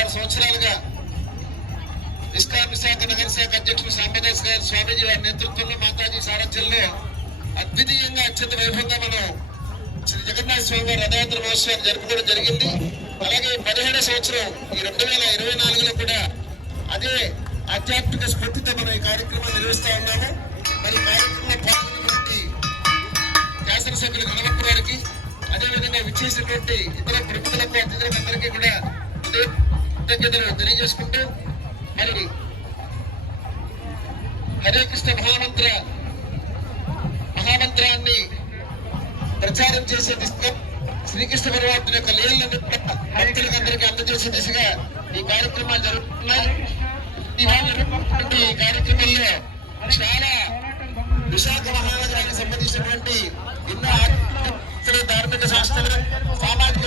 6 సంవత్సరాలుగా ఇస్కాన్ విశాఖ నగర శాఖ అధ్యక్షులు సాంబదాస్ గారు స్వామీజీ వారి నేతృత్వంలో మాతాజీ సారథ్యంలో అద్వితీయంగా అత్యంత వైభవంగా మనం శ్రీ జగన్నాథ స్వామి వారి రథయాత్ర మహోత్సవాన్ని జరుపుకోవడం జరిగింది. అలాగే 17వ సంవత్సరం ఈ 2024లో కూడా అదే ఆధ్యాత్మిక స్ఫూర్తితో మనం ఈ కార్యక్రమాన్ని నిర్వహిస్తా ఉన్నాము. మరి కార్యక్రమంలో పాల్గొన్నటువంటి శాసనసభ్యులు గణపతి గారికి, అదేవిధంగా విచ్చేసినటువంటి ఇతర ప్రముఖులకు, అతిథులకు అందరికీ కూడా కృతజ్ఞతలు తెలియజేసుకుంటూ మరి హరే కృష్ణ మహామంత్రాన్ని ప్రచారం చేసే దిశగా శ్రీకృష్ణ పరమాత్మ యొక్క లీలలను భక్తులకు అందరికీ అందజేసే దిశగా ఈ కార్యక్రమాలు జరుగుతున్నాయి. ఈ కార్యక్రమంలో చాలా విశాఖ మహానగరానికి సంబంధించినటువంటి ఎన్నో ధార్మిక శాస్త్రాలు, సామాజిక